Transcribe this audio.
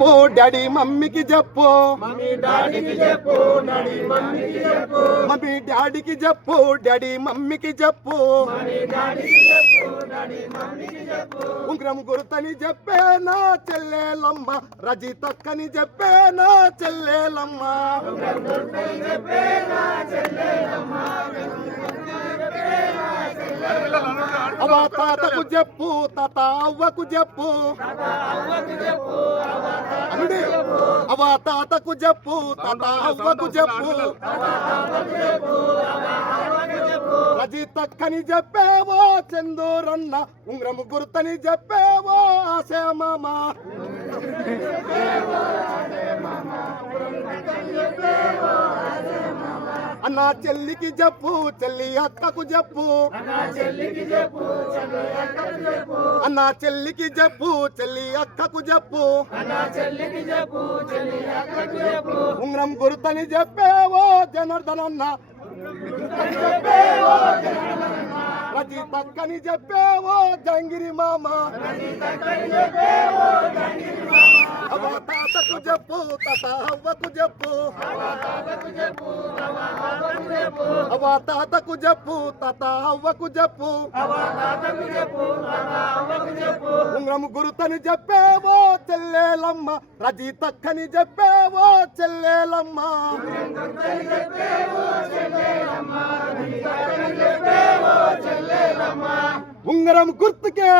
చెప్పు డాడీ మమ్మీకి చెప్పు మమ్మీ డాడీకి చెప్పు డాడీ మమ్మీకి చెప్పు మమ్మీ డాడీకి చెప్పు డాడీ మమ్మీకి చెప్పు మమ్మీ డాడీకి చెప్పు డాడీ మమ్మీకి చెప్పు ఉంగరం గుర్తని చెప్పే నా చెల్లెలమ్మ రజితక్కని చెప్పే నా చెల్లెలమ్మ ఉంగరం గుర్తని చెప్పే నా చెల్లెలమ్మ అవ్వ తాతకు చెప్పు తాత అవ్వకు చెప్పు అవ్వ తాతకు చెప్పు తాత అవ్వకు చెప్పు రజితక్కని చెప్పేవో చందూరన్న ఉంగరం గుర్తని చెప్పేవో ఆశే మామ అన్నా చెల్లికి చెప్పు చెల్లి అక్కకు చెప్పు అన్నా చెల్లికి చెప్పు చెల్లి అక్కకు చెప్పు అన్నా చెల్లికి చెప్పు చెల్లి అక్కకు చెప్పు అన్నా చెల్లికి చెప్పు చెల్లి అక్కకు చెప్పు ఉంగరం గుర్తని చెప్పేవో జనార్దనన్న రజితక్కని చెప్పేవో జంగిరి మామ అవ్వ తాతకు చెప్పు తాత అవ్వకు చెప్పు అవ్వ తాతకు చెప్పు తాత అవ్వకు చెప్పు ఉంగరం గురుతని చెప్పేవో చెల్లెలమ్మ రజితక్కని చెప్పేవో చెల్లెలమ్మ ఉంగరం గుర్తుకే